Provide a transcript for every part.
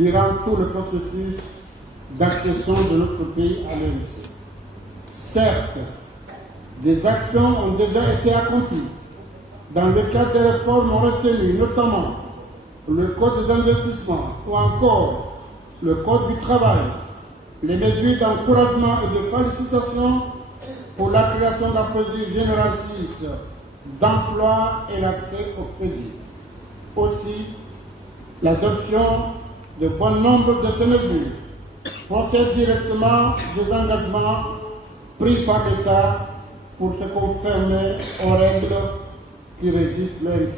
durant tout le processus d'accession de notre pays à l'OMC. Certes, des actions ont déjà été accomplies dans le cadre des réformes retenues, notamment le Code des investissements ou encore le Code du travail, les mesures d'encouragement et de félicitation pour la création d'un procédure général 6 d'emploi et l'accès au crédit. Aussi, l'adoption de bon nombre de ces mesures procède directement des engagements pris par l'État pour se conformer aux règles qui régissent l'OMC.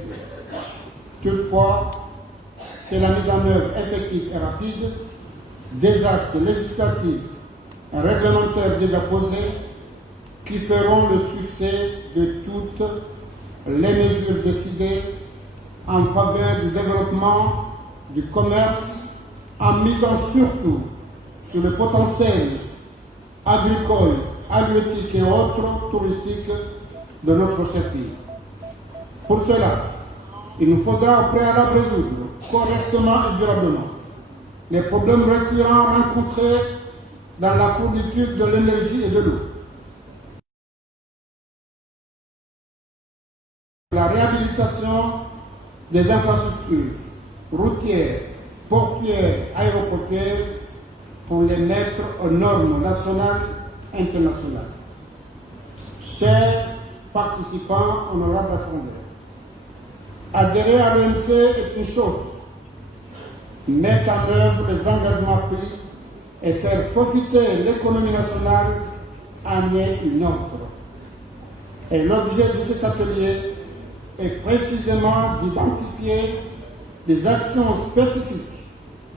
Toutefois, c'est la mise en œuvre effective et rapide des actes législatifs et réglementaires déjà posés qui feront le succès de toutes les mesures décidées en faveur du développement du commerce, en misant surtout sur le potentiel agricole, halieutique et autres touristiques de notre pays. Pour cela, il nous faudra au préalable résoudre correctement et durablement les problèmes récurrents rencontrés dans la fourniture de l'énergie et de l'eau. La réhabilitation des infrastructures routières, portuaires, aéroportuaires pour les mettre aux normes nationales et internationales. Chers participants, honorables assemblées, adhérer à l'OMC est une chose, mettre en œuvre les engagements pris et faire profiter l'économie nationale en est une autre. Et l'objet de cet atelier est précisément d'identifier des actions spécifiques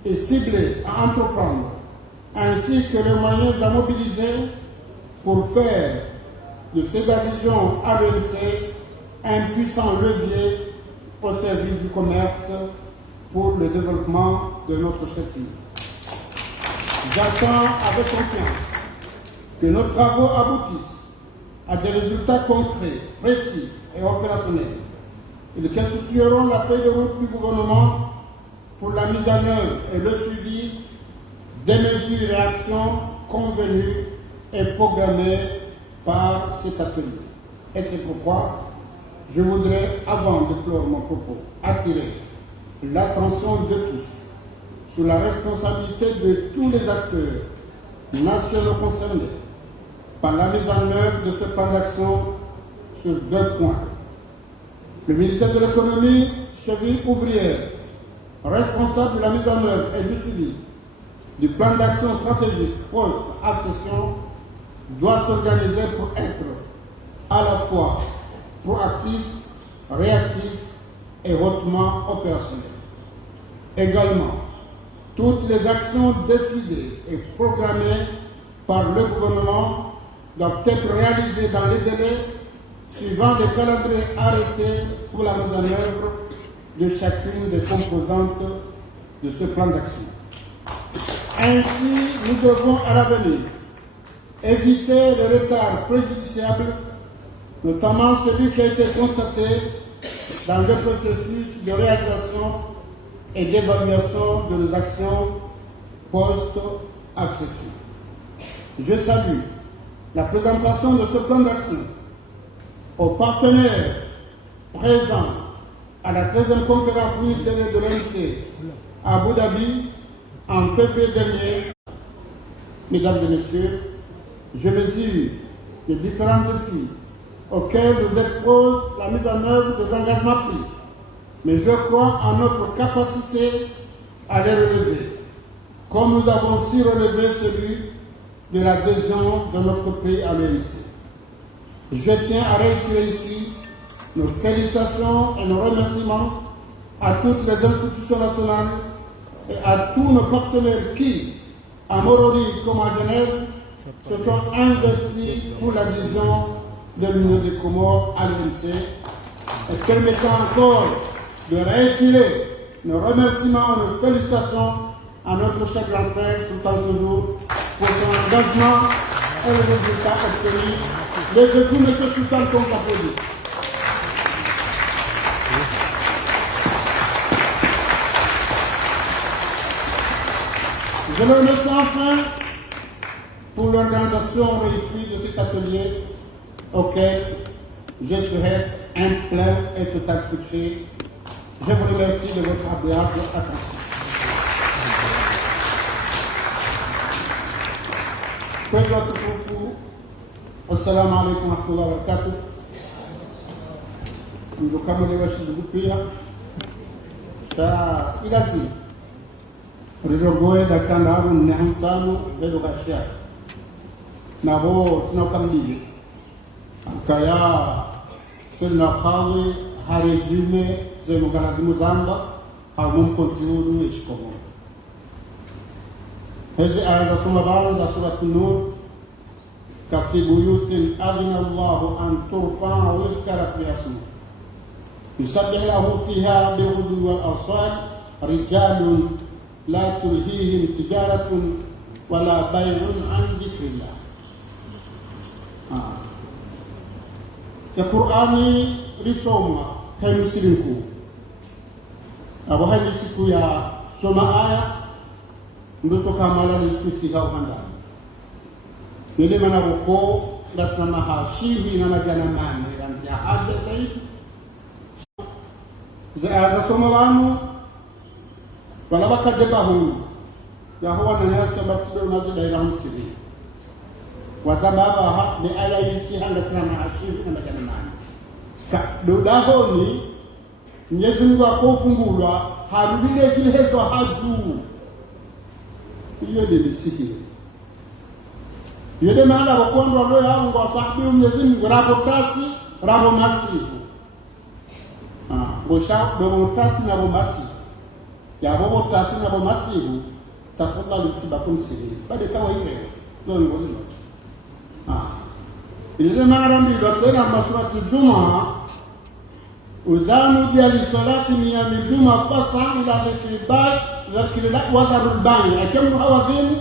et ciblées à entreprendre, ainsi que les moyens à mobiliser pour faire de ces adhésions à l'OMC un puissant levier au service du commerce pour le développement de notre pays. J'attends avec confiance que nos travaux aboutissent à des résultats concrets, précis et opérationnels. Ils constitueront la feuille de route du gouvernement pour la mise en œuvre et le suivi des mesures et actions convenues et programmées par cet atelier. Et c'est pourquoi je voudrais, avant de clore mon propos, attirer l'attention de tous sur la responsabilité de tous les acteurs nationaux concernés par la mise en œuvre de ce plan d'action sur deux points. Le ministère de l'économie, cheville ouvrière, responsable de la mise en œuvre et du suivi du plan d'action stratégique post-accession, doit s'organiser pour être à la fois proactif, réactif et hautement opérationnel. Également, toutes les actions décidées et programmées par le gouvernement doivent être réalisées dans les délais suivant les calendriers arrêtés pour la mise en œuvre de chacune des composantes de ce plan d'action. Ainsi, nous devons à l'avenir éviter le retard préjudiciable, notamment celui qui a été constaté dans le processus de réalisation et d'évaluation de nos actions post-accession. Je salue la présentation de ce plan d'action aux partenaires présents à la 13e conférence ministérielle de l'OMC à Abu Dhabi en février dernier. Mesdames et messieurs, je mesure les différents défis auxquels nous expose la mise en œuvre des engagements pris, mais je crois en notre capacité à les relever, comme nous avons aussi relevé celui de l'adhésion de notre pays à l'OMC. Je tiens à réitérer ici nos félicitations et nos remerciements à toutes les institutions nationales et à tous nos partenaires qui, à Moroni comme à Genève, se sont investis pour l'adhésion de l'Union des Comores à l'OMC, et permettant encore de réitérer nos remerciements et nos félicitations à notre cher grand frère Sultan Soudour pour son engagement et les résultats obtenus. Levez-vous, M. Sultan, qu'on s'applaudisse. Je le remercie enfin pour l'organisation réussie de cet atelier auquel je souhaite un plein et total succès. Je vous remercie de votre agréable attention. Président tukufu, assalamu alaikum warahmatullahi wabarakatuh. Ndio kama nilivyoshuhudia pia saa ilazi rirogoe dakika hapo ni hamsano ndio kashia nabo tunakamili kaya tuna khali harizime ze mugana muzamba au mumkontiuru ishkomo hizi aya za sura za sura Nur kafi buyutin adina Allah an turfa wa yuzkara fi ismu يسبح له فيها بالغدو والآصال رجال لا تلهيهم تجارة ولا بيع عن ذكر الله. القرآن رسوم كمسلمكم أبو هذه سكويا سما آية ndoto kamala nisikusiga uhanda yule mana wako dasna mahashibi na majana mane ramzi haja zaidi za somo wanu wala bakajeba hunu ya huwa na nasa batide unazo daira msiri kwa sababu ni aya hizi hanga sana mahashibi na majana mane ka dodahoni Mwenyezi Mungu akofungulwa harudile kile hezo haju hiyo ndio msiki yule maana wakondo ndio yangu kwa sababu Mwenyezi Mungu rabotasi rabo masifu bosha dobotasi na bomasi ya bobotasi na bomasifu tafadhali tubakum siri bade tawa ile ndio ngozi ile maana ndio tena maswali Juma udhanu dia li salati min Juma fasa ila dhikribat dhikrillah wa darbani akamu hawadhin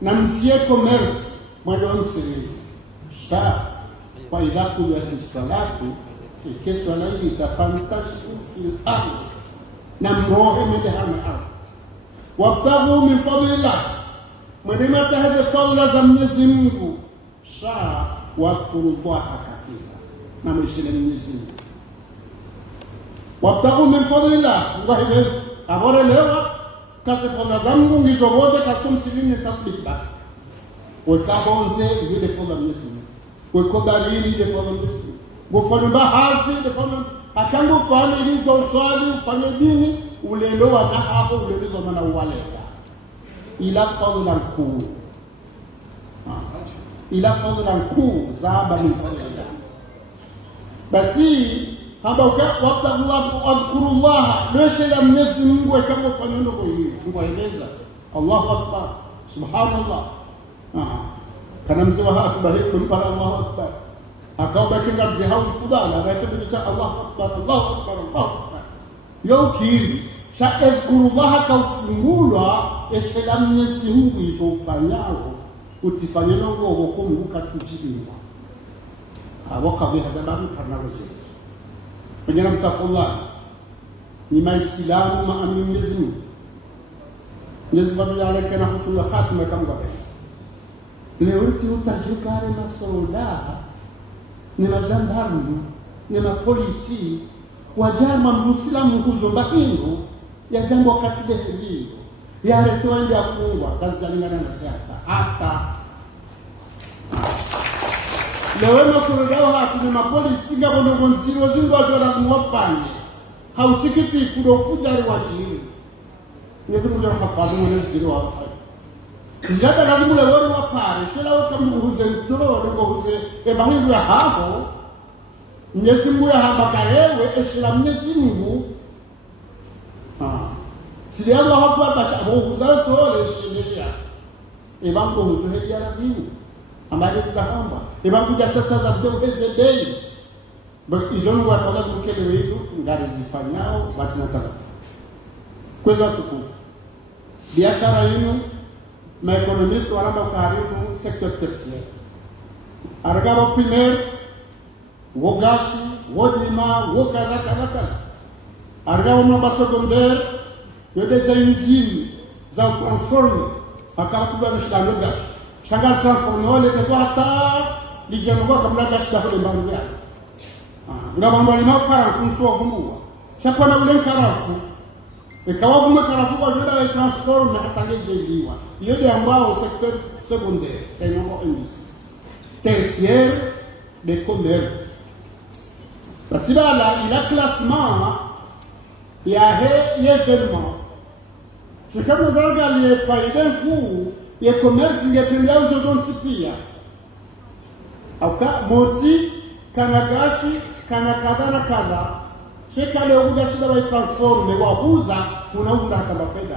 na msie commerce mwendo msiri sha kwa idha kuya salatu kesho laili safantashu fil ardh na mrohe mdehana ardh wabtaghu min fadlillah mwenema tahadha fadla za Mwenyezi Mungu sha wadhkurullah kathira na mshile Mwenyezi Mungu wabtaghu min fadlillah ngahibez abore lewa kase fadla za Mungu ngizo wote katumsilini tasbihba wakabonze ile fadla Mwenyezi Mungu wakobali ile fadla Mwenyezi Mungu gufanya baadhi defanya akango fanya hizo swali ufanye dini ulendoa na hapo ulendoa maana uwaleta ila fadhila kuu ila fadhila kuu zaba min fadhila basi haba wakati Allah adhkurullah lesha la Mwenyezi Mungu kama fanya ndio hiyo ngoeleza Allahu akbar subhanallah kana mzee hapa bahiku mpaka Allahu akbar akawabaki ngazi hao fudala akabisha Allahu akbar Allahu akbar Allahu akbar yokiri sha ezkurullah kaufungulwa eshela Mwenyezi Mungu izofanyao utifanye nongo kumbuka tujibwa awakabi hadabaru karnaweje pengine mtafullah ni maislamu maamini Mwenyezi Mungu Mwenyezi Mungu yale kana kufunga hatima kama leo utajikare masoda ni majandarmu ni mapolisi wajama mwislamu kuzomba hingo ya jambo katide hiyo ya retoende afungwa kalingana na siasa hata leo makurudao hatu ni mapolisi ngabo ndo nziro zingo adora mwafanye hausikiti fudo fujari wajiri nyezo mujara hafadhi mwenezi diro hapo Njata lazima le wori wa pare, shela wakamu huze ntoro, niko huze ebahibu ya haho, Mwenyezi Mungu ya habakayewe, eshela Mwenyezi Mungu. Sili Allah hakuwa tashabu, huza utole shelia. Ebango huzo hedi ya rabiu, ambaye kuzahamba. Ebango jatasa za video heze bei. Izonu wa tola mkele wedu, ngari zifanyao, batina talata. Kweza tukufu. Biashara yinu, maeconomiste wanaba karibu secteur tertiaire aragabo primaire wogashi wodima wokadaka aragabo maba secondaire yode za usine za transforme akatuba mshikano gashi shanga transforme wale kwa hata lijango kabla gashi kwa mbangu ya ngaba mwali mapara kumso kumua shakwa na ule karafu ikawa kumwe karafu kwa jina transforme hata ngejeliwa yeye ambao secteur secondaire et industrie tertiaire de commerce basibala ila classement ya he événement c'est comme regarder faida kuu ya commerce ngetenga uzo pia aka moti kana gashi kana kadha na kadha sekale ugashi da transforme wa kuuza unaunda kama faida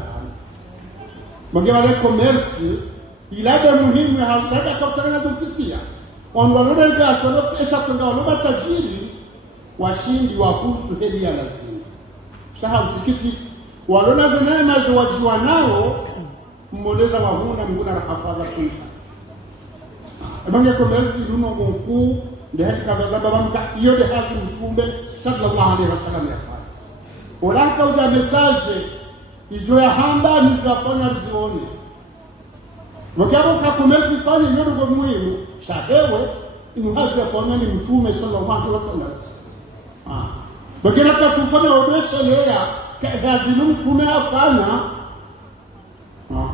Mwenye wale commerce ilada muhimu ya halitaka kwa kutaranga zonsipia wanwalona gashi wanapesa kunga wanoma tajiri washindi wa kutu heli ya lazima saha msikiti walona zenema ziwajiwa nao mmoleza wahuna mguna rahafadha kunsa mwenye commerce iluno mkuu ndihati kadhalaba mamka iyo de hazi mtume sallallahu alaihi wasallam ya faya oraka uja mesaje izo ya hamba nizafanya zione wakiapo kakumezi fanya yodo kwa muhimu shahewe inuhazi ya fanya ni mtume sallallahu alaihi wasallam wakina kufanya odeshe lea kazilu mtume afanya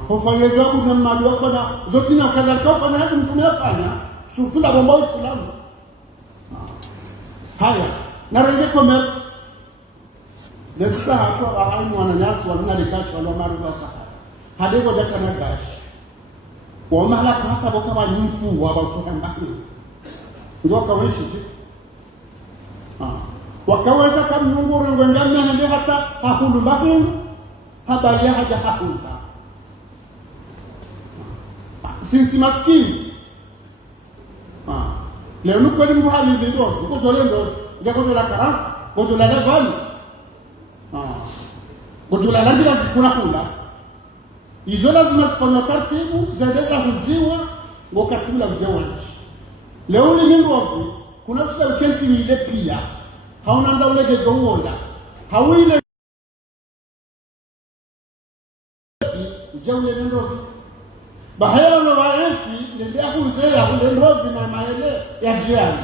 hufanya zabu na mali wafanya zote na kadhalika ufanya hazi mtume afanya surtout la bomba uislamu haya na rege commerce nefsa hapo ahaimu wananyasi wanalikashi walamaru wa sahara hadego jaka na gashi wa mahala hata boka wa nyumfu wa bautoka mbani ndio kawishi wakaweza kamnyunguru ngwengamna ndio hata hakulu mbani habari haja hakuza sinti maskini leo nuko ni muhali ndio uko jolendo ngako la karanga ko la level ko la langira kuna kula hizo lazima zifanywe taratibu zaendeka kuziwa ngokatula mjewa leo ni ndio kuna shida ukensi ile pia hauna nda ule gezo uonda hawile ujawle ndio bahaya na waefi ndio kuzea ule ndovi na maele ya jiani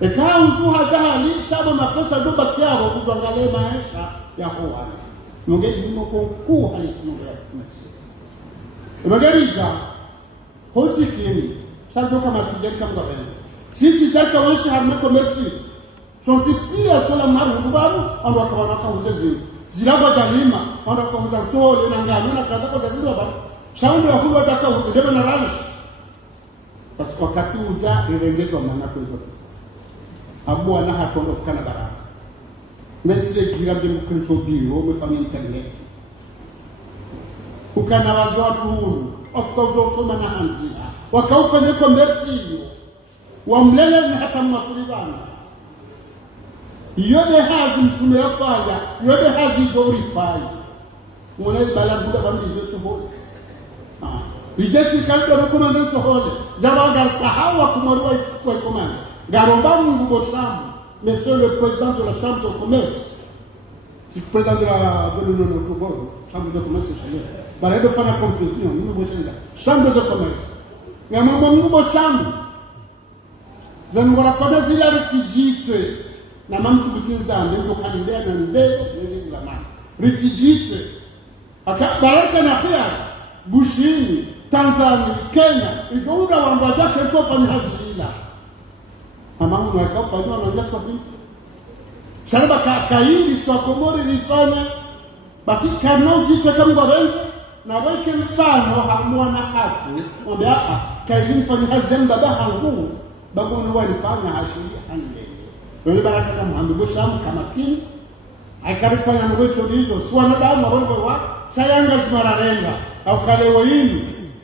eka uzu hajali sabo makosa doba kiao kuangalia maisha ya kwa ngeli mko halisimu ya tumesi magariza hofikini sasa kama tujeni kama wewe sisi tata waishi harma commerce sonti pia sala maru kubaru ando akawana kauzezi zilaba jalima ando akauza tole na ngano na kadha kwa zile baba shaundo ya kuwa taka udebe na rais basi wakati uja irengezo maana kwa hiyo abu ana hatondo kana baraka mesile kila mtu mkonfobio umefanya internet ukana watu huru wakauza na hanzia wakaufanya commerce wamlele ni hata mwakulibana yote hazi mtume yafanya yote hazi glorify mwana bala buda bambi zetu ho lijesi kaldo na komanda to hole zabaga sahawa kumarwa kwa komanda garomba mungu bosamu monsieur le président de la chambre de commerce si président de l'union de Togo chambre de commerce c'est bala de fana confusion mungu bosenda chambre de commerce ngama mungu bosamu zanungora kama zile rikijitwe na mamsubikiza ndio kanindea na ndio ndio zamani rikijitwe akabaraka na pia Bushini Tanzania Kenya ikaunda wamba yake kwa fanya hazila amamu na kafanya na ndio kwa sharaba kaili swa komori lifanya basi kanoji kwa kama wengi na weke mfano hamwana hatu mwambia kaili fanya hazemba bahangu bagonu walifanya hashiri hande wale baraka kama Muhammad Busham kama king akarifanya mweto hizo swana damu wao sayanga zimararenga au kale wini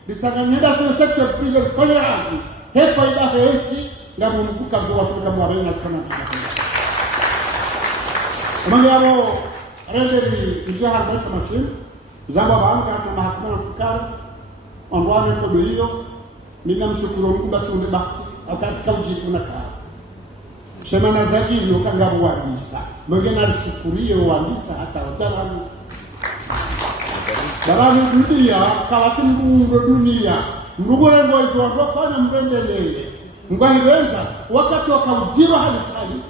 bitanganyida sio sekta pile fanya hapo hefa ida hesi na mumbuka kwa sababu kama wao nasikana amangabo renderi mshahara basi mashine zamba baanga na mahakama fukara onwane to hiyo ninamshukuru Mungu batunde bahati akatika ujibu na kaa sema na zaki ukanga buwabisa mwingine alishukurie uwabisa hata wataalamu Barani dunia, kawati mbundo dunia. Mnugule ngoi tuwagofanya mbendelele. Mgwahirenza, wakati wakaujiro halisali.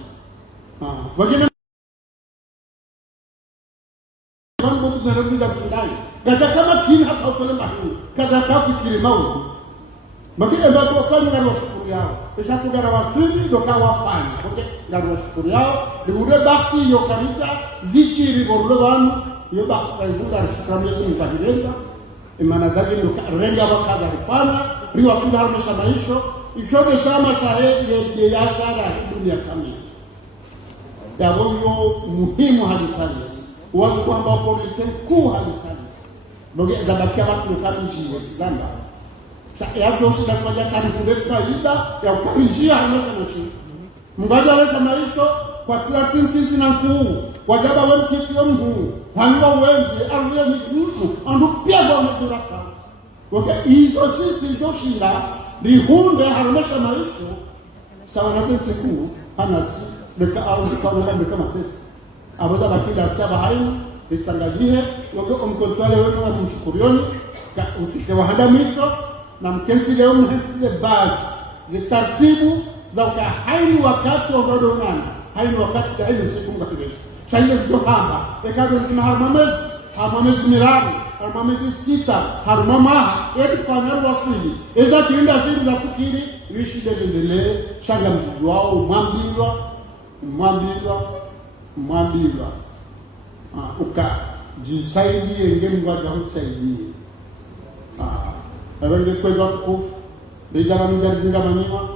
Wagine mambo tunarudia kundai. Kaja kama kini hapa utole mahini. Kaja kafikiri maungu. Magine mbatu wafanya ngaro shukuri yao. Isha kugara wasili doka wafanya. Kote ngaro shukuri yao. Liure bakti yokarita. Zichi riborlo wanu. Yo bakti karibuda shukramia kuni mgwahirenza. Imana zagi renga wakaza rifana. Riwa fila harumesha maisho. Ifyoge shama sahe ye yasara dunia kamili. Yawoyo muhimu hadisalisi. Wazi kwamba polite kuu hadisalisi. Boge zabakia watu ukarinjia zamba. Ya joshi na kwa jaka nikunde faida ya ukarinjia hanosha noshi. Mbaja wesa maisho kwa tila tintinti na kuu. Wajaba wemkiki ya mhuu. Hanga wengi aruye ni andu pia kwa mekurafa. Boge hizo sisi joshinda lihunde hanosha maisho. Sawa na tenzi kuu hanasi. Mereka awal sekolah mereka mati. Abang baki dasar bahain ditanggajihe, waktu kontrol lewen orang musyukurion, usik wahada miso, nam kensi lewen hensi baz, zitartibu, zauka hain wakati orang hain wakati dah hain sekunga kibes. Saya juga hamba, mereka berjumpa harmamez mirari, harmamez cita, harmamah, itu panel wasili. Eza kirinda sini za fikiri, wishi delendele, shanga mjuao, Mwambilwa ukajisaidie ngemwa jahusaidie abenge kweza kufu lijana mjazingamaniwa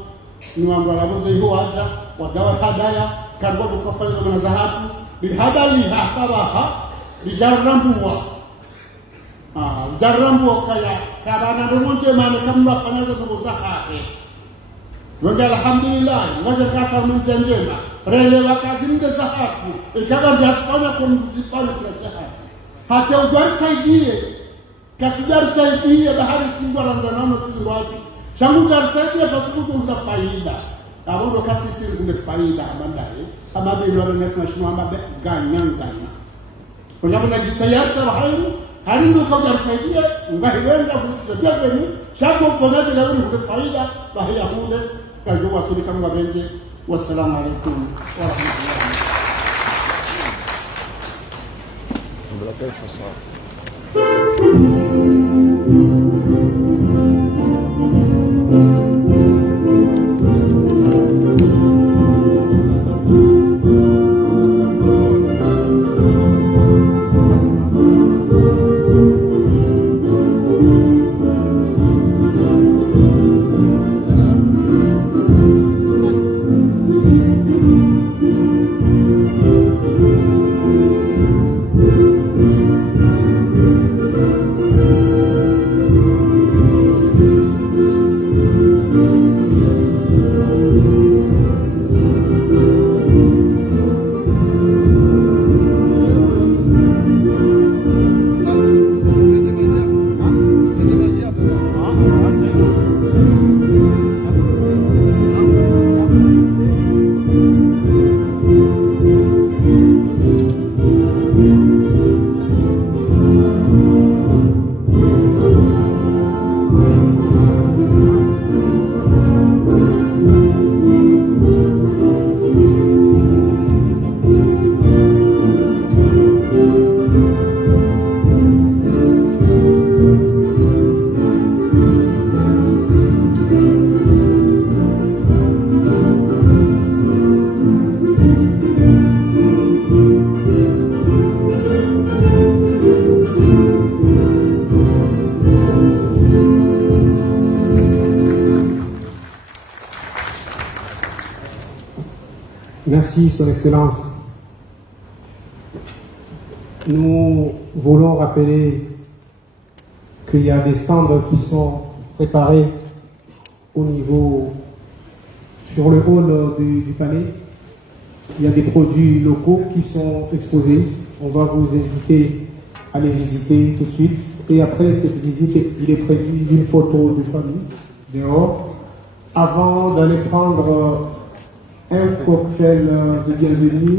ni wangu alamuze hiyo haja wadawa hadaya karbo tukafanya manazahatu bihadali hakabaha bijarrambuwa jarrambuwa kaya kabana rumunje mane kamla fanyaza tukuzahahe wenge alhamdulillah ngaja kasa mwenjema rele wakati mde sahabu ikaga mjafanya kumzifanya kwa sahabu hata ujarsaidie kakijarsaidie bahari singwa randanamo singwati shangu jarsaidie pasuku kuna faida abodo kasi siri kuna faida amandaye ama bilo rene tunashimwa ambabe ganyanga kwa sababu najitayarsa bahari hari ndo kajarsaidie ngahiwenza kujadeni shangu konaje na kuna faida bahari hunde kajo wasuli kama benje. Wassalamu alaikum warahmatullahi Merci, Son Excellence. Nous voulons rappeler qu'il y a des stands qui sont préparés au niveau, sur le hall du palais. Il y a des produits locaux qui sont exposés. On va vous inviter à les visiter tout de suite. Et après cette visite, il est prévu une photo de famille dehors avant d'aller prendre un cocktail de bienvenue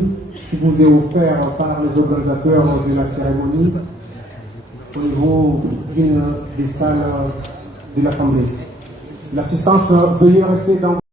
qui vous est offert par les organisateurs de la cérémonie. au niveau d'une des salles de l'Assemblée. L'assistance, veuillez rester dans